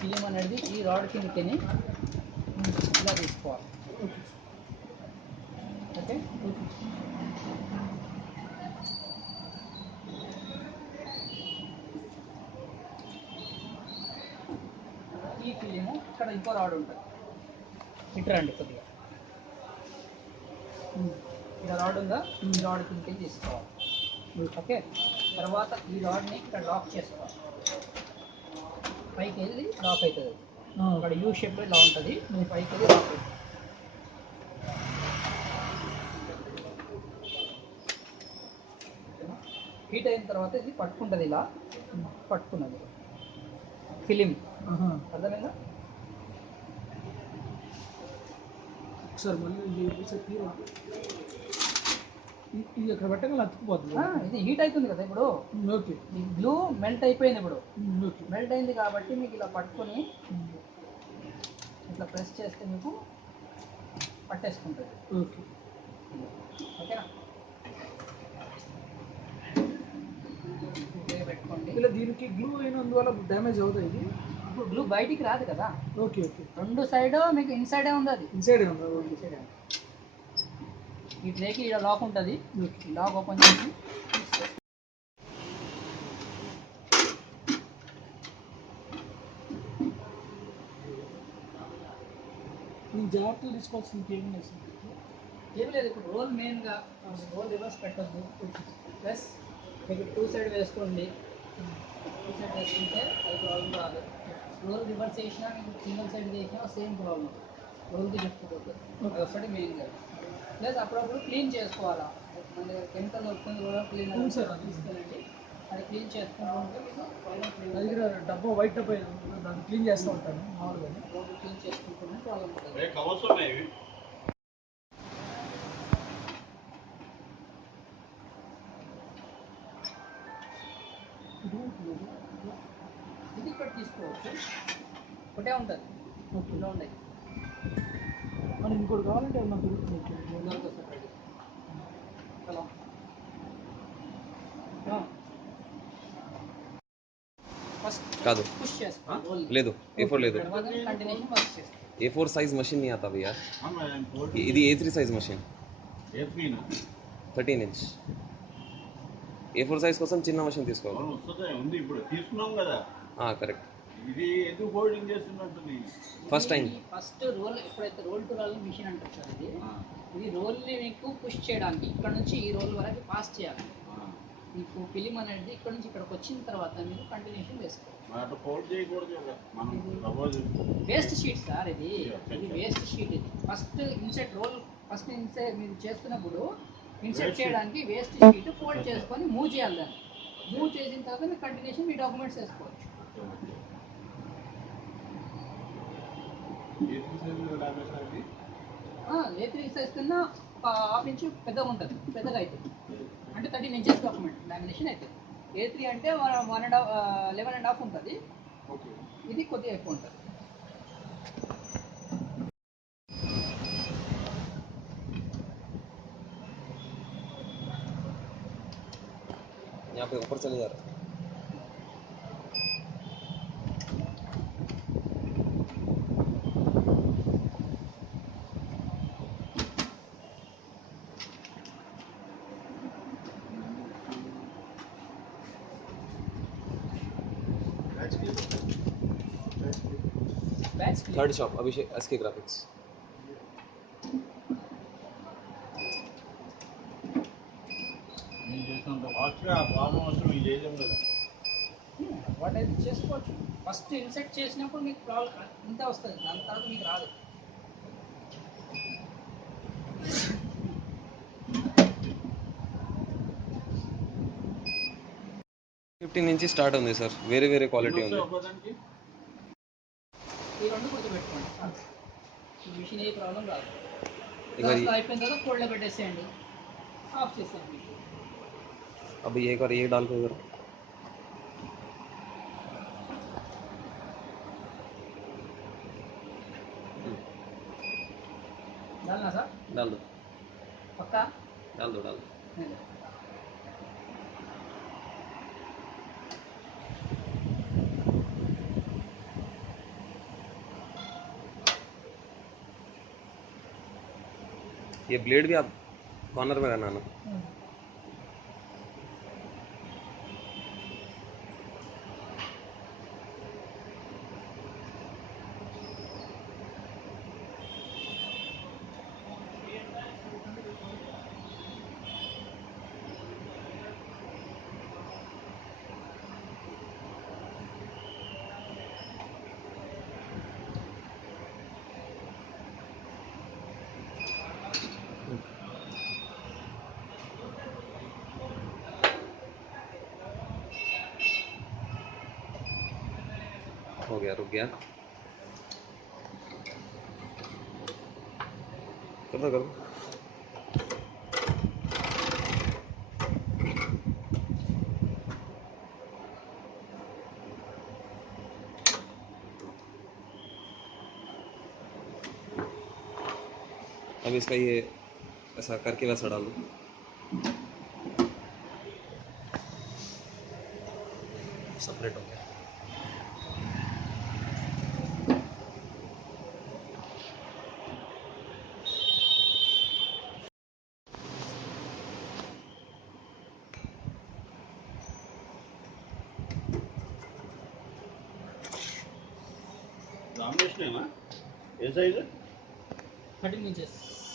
Film అనేది ఈ rod కిందకి ఇలా తీసుకోవాలి. ఓకే, ఈ ఫిలిము ఇక్కడ ఇంకో రాడ్ ఉంటుంది. ఇటు రండి కొద్దిగా. ఇక్కడ రాడ్ ఉందా, ఈ రాడ్ కిందకి తీసుకోవాలి. ఓకే, తర్వాత ఈ రాడ్ని ఇక్కడ లాక్ చేసుకోవాలి. పైకి వెళ్ళి లాక్ అవుతుంది. అక్కడ యూ షేప్లో ఇలా ఉంటుంది, పైకి వెళ్ళి లాక్ అవుతుంది. హీట్ అయిన తర్వాత ఇది పట్టుకుంటుంది, ఇలా పట్టుకున్నది ఫిలిం. అర్థమైందా? ఒకసారి మళ్ళీ ఇది అక్కడ పెట్టగా అతుక్కుపోతుంది. ఇది హీట్ అవుతుంది కదా ఇప్పుడు. ఓకే, ఈ గ్లూ మెల్ట్ అయిపోయింది ఇప్పుడు. మెల్ట్ అయింది కాబట్టి మీకు ఇలా పట్టుకొని ఇట్లా ప్రెస్ చేస్తే మీకు పట్టేసుకుంటుంది. ఓకే, ఓకేనా? పెట్టుకోండి. ఇలా దీనికి గ్లూ అయినందువల్ల డ్యామేజ్ అవుతుంది. ఇది ఇప్పుడు గ్లూ బయటికి రాదు కదా. ఓకే ఓకే, రెండు సైడ్ మీకు ఇన్సైడే ఉంది. అది ఇన్సైడే ఉంది. ఇన్సైడే ఉంది. ఈ ట్రేకి ఇలా లాక్ ఉంటుంది. లాక్ ఓపెన్ చేసి జాగ్రత్తలు తీసుకోవాల్సింది ఇంకేం లేదు. ఏం లేదు, ఇప్పుడు రోల్ మెయిన్గా రోల్ రివర్స్ పెట్టద్దు. ప్లస్ మీకు టూ సైడ్ వేసుకోండి. టూ సైడ్ వేసుకుంటే అది ప్రాబ్లం రాదు. రోల్ రివర్స్ చేసినా మీకు సింగిల్ సైడ్ చేసినా సేమ్ ప్రాబ్లం, రోల్కి చెప్పుకోవద్దు. అది ఒకటి మెయిన్గా. ప్లస్ అప్పుడప్పుడు క్లీన్ చేసుకోవాలా. మన దగ్గర కెమికల్ వస్తుంది కూడా, క్లీనర్ తీసుకెళ్ళండి. అది క్లీన్ చేసుకుంటూ ఉంటే మీకు నా దగ్గర డబ్బా వైట్ డబ్బా దాన్ని క్లీన్ చేస్తూ ఉంటాను మామూలుగా. క్లీన్ చేసుకుంటూనే ప్రాబ్లం ఉంటుంది. ఇది ఇక్కడ తీసుకోవచ్చు, ఒకటే ఉంటుంది. ఇలా ఉన్నాయి. మనం ఇంకోటి కావాలంటే ఏమన్నా దొరుకుతుంది. హలో, కాదు పుష్ చేస్తాను. లేదు, A4 లేదు. కంటిన్యూషన్ వర్క్ చేస్తాను. A4 साइज मशीन नहीं आता भैया. ఇది A3 size machine. 13 inch. A4 size కోసం చిన్న మషిన్ తీసుకోవాలి. ఉంది ఇప్పుడు తీసుకున్నాం కదా. కరెక్ట్. ఇది ఎందుకు హోల్డింగ్ చేస్తున్నట్టుంది? First time. ఫస్ట్ రోల్ ఎప్పుడైతే రోల్ టు రోల్ మిషన్ అంటారు సార్, ఇది రోల్ని మీకు పుష్ చేయడానికి ఇక్కడ నుంచి ఈ రోల్ వరకు పాస్ చేయాలి. మీకు ఫిలిం అనేది ఇక్కడ నుంచి ఇక్కడికి వచ్చిన తర్వాత మీరు కంటిన్యూషన్ వేసుకోవాలి. వేస్ట్ షీట్ సార్ ఇది వేస్ట్ షీట్. ఇది first inset roll, first inset మీరు చేస్తున్నప్పుడు ఇన్సెట్ చేయడానికి వేస్ట్ షీట్ ఫోల్డ్ చేసుకొని మూవ్ చేయాలి. దాన్ని మూవ్ చేసిన తర్వాత మీరు కంటిన్యూషన్ మీ డాక్యుమెంట్స్ వేసుకోవచ్చు. A3 సైజ్ కన్నా ఒక హాఫ్ ఇంచ్ పెద్దగా ఉంటుంది, పెద్దగా అవుతుంది. అంటే 13 ఇంచెస్ డాక్యుమెంట్ లామినేషన్ అవుతుంది. A3 అంటే 11.5 ఉంటుంది. ఇది కొద్దిగా ఎక్కువ ఉంటుంది. यहाँ पे ऊपर चले जा रहा है. Third shop Abhishek SK graphics. What అయితే చేసుకోవచ్చు. ఫస్ట్ ఇన్సెట్ చేసినప్పుడు మీకు ప్రాబ్లం ఇంత వస్తుంది, దాని తర్వాత మీకు రాదు. నుంచి స్టార్ట్ ఉంది సార్, వేరే వేరే క్వాలిటీ ఉంది. ఈ రెండు గుర్తుపెట్టుకోండి. మిషన్ ఏ ప్రాబ్లం రాదు. అయిపోయిన తర్వాత కోల్డ్లో పెట్టేసేయండి, ఆఫ్ చేసేయండి. अभी एक और ये डाल के उधर डालना सर, डाल दो. पक्का डाल दो. ये ब्लेड भी आप कॉर्नर में करना ना। हो गया, रुक गया। कर दो कर दो। अब इसका ये ऐसा करके वैसा डाल दो। सेपरेट हो गया। రామకృష్ణ ఏ సైజు 13 inches.